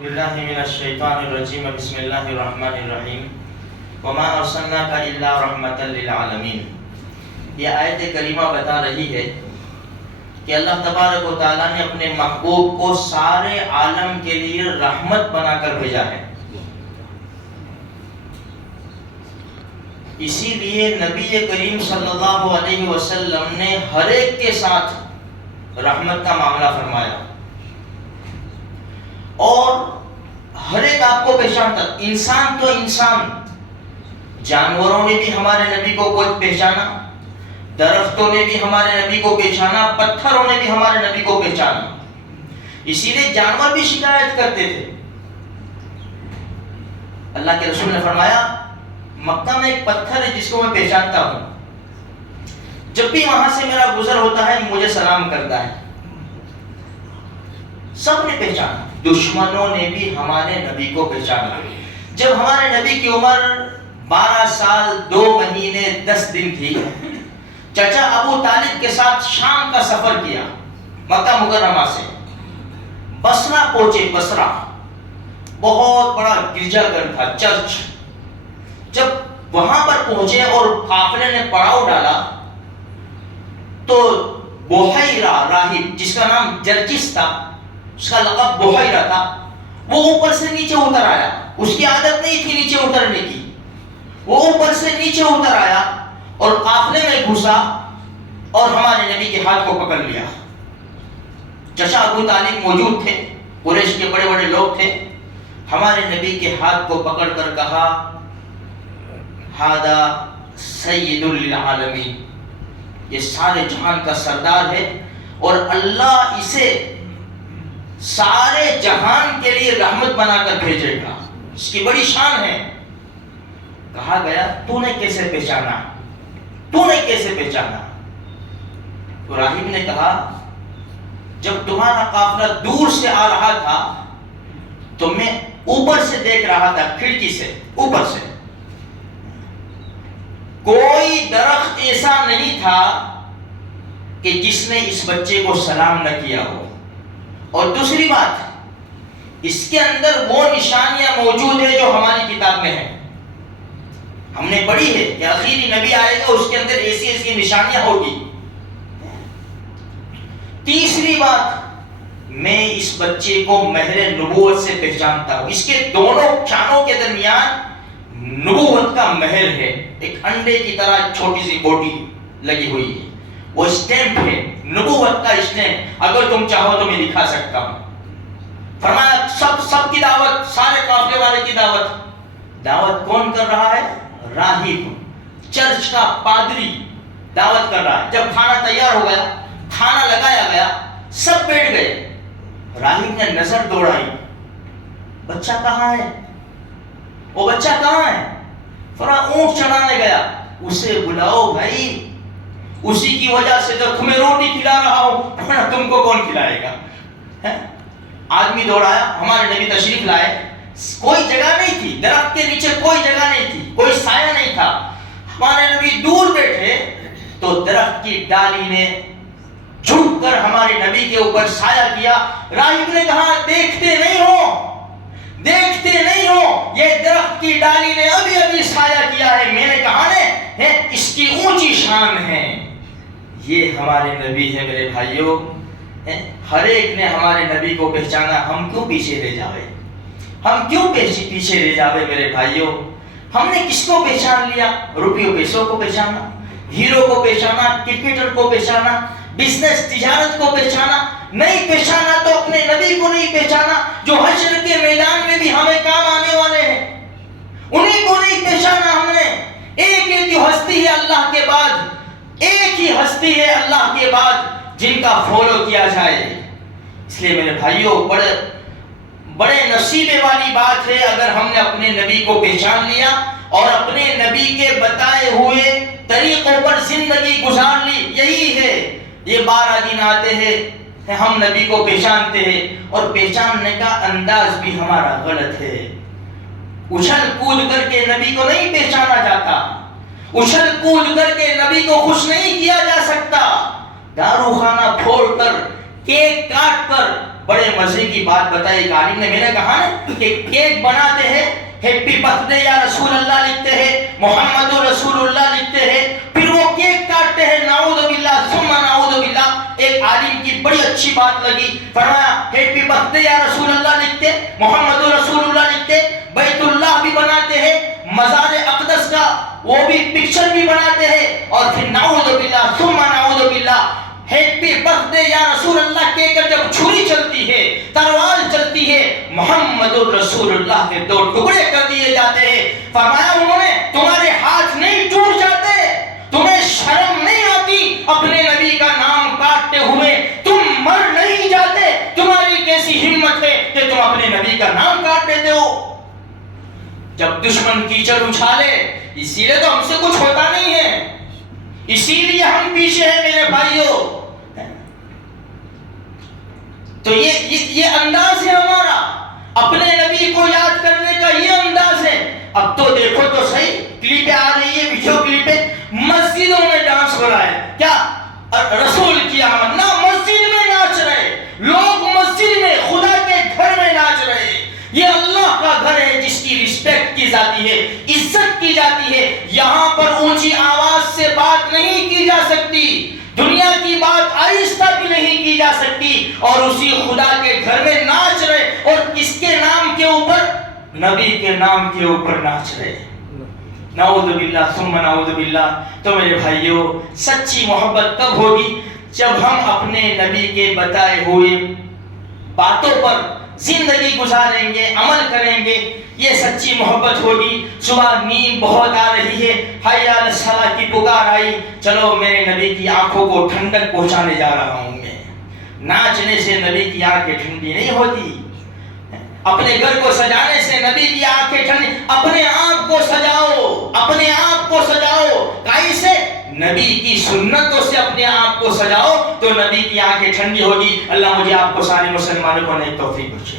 باللہ من الشیطان الرجیم بسم اللہ الرحمن الرحیم وما ارسلناک الا رحمتا للعالمین۔ یہ آیت کریمہ بتا رہی ہے کہ اللہ تبارک و تعالیٰ نے اپنے محبوب کو سارے عالم کے لیے رحمت بنا کر بھیجا ہے۔ اسی لیے نبی کریم صلی اللہ علیہ وسلم نے ہر ایک کے ساتھ رحمت کا معاملہ فرمایا، اور ہر ایک آپ کو پہچانتا، انسان تو انسان، جانوروں نے بھی ہمارے نبی کو پہچانا، درختوں نے بھی ہمارے نبی کو پہچانا، پتھروں نے بھی ہمارے نبی کو پہچانا۔ اسی لیے جانور بھی شکایت کرتے تھے۔ اللہ کے رسول نے فرمایا مکہ میں ایک پتھر ہے جس کو میں پہچانتا ہوں، جب بھی وہاں سے میرا گزر ہوتا ہے مجھے سلام کرتا ہے۔ سب نے پہچانا، دشمنوں نے بھی ہمارے نبی کو پہچانا۔ جب ہمارے نبی کی عمر 12 سال 2 مہینے 10 دن تھی، چچا ابو طالب کے ساتھ شام کا سفر کیا، مکہ مکرمہ سے بصرہ پہنچے۔ بصرہ بہت بڑا گرجا گھر تھا، چرچ۔ جب وہاں پر پہنچے اور قافلے نے پڑاؤ ڈالا تو بحیرہ راہب، جس کا نام جرجس تھا، اس کا لقب بحیرہ تھا، وہ اوپر سے نیچے اتر آیا۔ اس کی عادت نہیں تھی نیچے اترنے کی، وہ اوپر سے نیچے اتر آیا اور قافلے میں گھسا اور ہمارے نبی کے ہاتھ کو پکڑ لیا۔ چچا ابو طالب موجود تھے، قریش کے بڑے بڑے لوگ تھے۔ ہمارے نبی کے ہاتھ کو پکڑ کر کہا ہذا سید للعالمین، یہ سارے جہان کا سردار ہے اور اللہ اسے سارے جہان کے لیے رحمت بنا کر بھیجے گا، اس کی بڑی شان ہے۔ کہا گیا تو نے کیسے پہچانا، تو نے کیسے پہچانا؟ تو راہب نے کہا جب تمہارا قافلہ دور سے آ رہا تھا تو میں اوپر سے دیکھ رہا تھا، کھڑکی سے اوپر سے کوئی درخت ایسا نہیں تھا کہ جس نے اس بچے کو سلام نہ کیا ہو۔ اور دوسری بات، اس کے اندر وہ نشانیاں موجود ہیں جو ہماری کتاب میں ہیں، ہم نے پڑھی ہے کہ آخری نبی آئے گا اس کے اندر ایسی ایسی نشانیاں ہوگی۔ تیسری بات، میں اس بچے کو مہر نبوت سے پہچانتا ہوں، اس کے دونوں کانوں کے درمیان نبوت کا مہر ہے، ایک انڈے کی طرح چھوٹی سی گوٹی لگی ہوئی ہے، وہ اسٹیمپ ہے، نبوت کا اسٹیمپ۔ اگر تم چاہو تو میں دکھا سکتا ہوں۔ فرمایا سب کی دعوت، سارے قافلے والے کی دعوت۔ دعوت کون کر رہا ہے؟ راہب، چرچ کا پادری دعوت کر رہا ہے۔ جب کھانا تیار ہو گیا، کھانا لگایا گیا، سب بیٹھ گئے، راہب نے نظر دوڑائی، بچہ کہاں ہے؟ وہ بچہ کہاں ہے؟ فرمایا اونٹ چڑھانے گیا۔ اسے بلاؤ بھائی، اسی کی وجہ سے تو تمہیں روٹی کھلا رہا ہوں، تم کو کون کھلائے گا؟ آدمی دوڑایا، ہمارے نبی تشریف لائے، کوئی جگہ نہیں تھی، درخت کے نیچے کوئی جگہ نہیں تھی، کوئی سایہ نہیں تھا۔ ہمارے نبی دور بیٹھے تو درخت کی ڈالی نے جھک کر ہمارے نبی کے اوپر سایہ کیا۔ راہب نے کہا دیکھتے نہیں ہو، دیکھتے نہیں ہو، یہ درخت کی ڈالی نے ابھی ابھی سایہ کیا ہے۔ میں نے کہا نے اس کی اونچی شان ہے۔ یہ ہمارے نبی ہے میرے بھائیوں، ہر ایک نے ہمارے نبی کو پہچانا، ہم کیوں پیچھے رہ جاوے؟ ہم کیوں پیچھے رہ جاوے میرے بھائیوں؟ ہم نے کس کو پہچان لیا؟ روپیوں پیسوں کو پہچانا، ہیرو کو پہچانا، کرکٹر کو پہچانا، بزنس تجارت کو پہچانا، نہیں پہچانا تو اپنے نبی کو نہیں پہچانا جو حشر کے میدان میں بھی ہمیں کام آنے والے ہیں، انہیں کو نہیں پہچانا ہم نے۔ ایک ہی ہستی ہے اللہ کے بعد، ایک ہی ہستی ہے اللہ کے بعد جن کا فالو کیا جائے۔ اس لیے میرے بھائیوں بڑے نصیبے والی بات ہے اگر ہم نے اپنے نبی کو پہچان لیا اور اپنے نبی کے بتائے ہوئے طریقوں پر زندگی گزار لی۔ یہی ہے، یہ 12 دن آتے ہیں، ہم نبی کو پہچانتے ہیں اور پہچاننے کا انداز بھی ہمارا غلط ہے۔ اچھل کود کر کے نبی کو نہیں پہچانا جاتا، اچھل کود کر کے نبی کو خوش نہیں کیا جا سکتا۔ دارو خانہ پھوڑ کر، کیک کاٹ کر بڑے مزے کی بات بتائی ایک عالم نے. میں نے کہا نا کہ کیک بناتے ہیں, ہیپی برتھ ڈے یا رسول اللہ لکھتے ہیں, محمد رسول اللہ لکھتے ہیں, پھر وہ کیک کاٹتے ہیں, نعوذ باللہ ثم نعوذ باللہ. ایک عالم کی بڑی اچھی بات لگی, فرمایا ہیپی برتھ ڈے یا رسول اللہ لکھتے, محمد رسول اللہ لکھتے, بیت اللہ بھی بناتے ہیں, مزار اقدس کا وہ بھی پکچر بھی بناتے ہیں, اور پھر نعوذ باللہ ثم نعوذ باللہ ہیپی برتھ ڈے یا رسول اللہ کہہ کر جب چھری چلتی ہے, تلوار چلتی ہے, محمد رسول اللہ کے 2 ٹکڑے کر دیے جاتے ہیں. فرمایا انہوں نے تمہارے ہاتھ نہیں ٹوٹ جاتے, تمہیں شرم نہیں آتی اپنے نبی کا نام کاٹتے ہوئے, تم مر نہیں جاتے, تمہاری کیسی ہمت ہے کہ تم اپنے نبی کا نام کاٹ دیتے ہو. جب دشمن کیچڑ اچھالے, اسی لیے تو ہم سے کچھ ہوتا نہیں ہے, اسی لیے ہم پیچھے ہیں میرے بھائیوں. تو یہ انداز ہے ہمارا, اپنے نبی کو یاد کرنے کا یہ انداز ہے. اب تو دیکھو تو صحیح, کلپیں آ رہی ہے, ویڈیو کلپیں, مسجدوں میں ڈانس ہو رہا ہے, کیا رسول کی آمد, نہ مسجد میں ناچ رہے لوگ, مسجد میں خدا کے گھر میں ناچ رہے. یہ اللہ کا گھر ہے جس کی رسپیکٹ کی جاتی ہے, عزت کی جاتی ہے. یہاں پر اونچی آواز سے بات نہیں کی جا سکتی, دنیا کی بات آہستہ بھی نہیں کی جا سکتی, اور اسی خدا کے گھر میں ناچ رہے, اور کس کے نام کے اوپر, نبی کے نام کے اوپر ناچ رہے. نعوذ باللہ ثم نعوذ باللہ. تو میرے بھائیوں, سچی محبت تب ہوگی جب ہم اپنے نبی کے بتائے ہوئے باتوں پر زندگی گزاریں گے, عمل کریں گے, یہ سچی محبت ہوگی. صبح نیند بہت آ رہی ہے, حی علی الصلاۃ کی پکار آئی, چلو میرے نبی کی آنکھوں کو ٹھنڈک پہنچانے جا رہا ہوں میں. ناچنے سے نبی کی آنکھیں ٹھنڈی نہیں ہوتی, اپنے گھر کو سجانے سے نبی کی آنکھیں ٹھنڈی. اپنے آپ کو سجاؤ, اپنے آپ کو سجاؤ, کیسے؟ نبی کی سنتوں سے اپنے آپ کو سجاؤ تو نبی کی آنکھیں ٹھنڈی ہوگی. اللہ مجھے آپ کو سارے مسلمانوں کو نیک توفیق بخشے.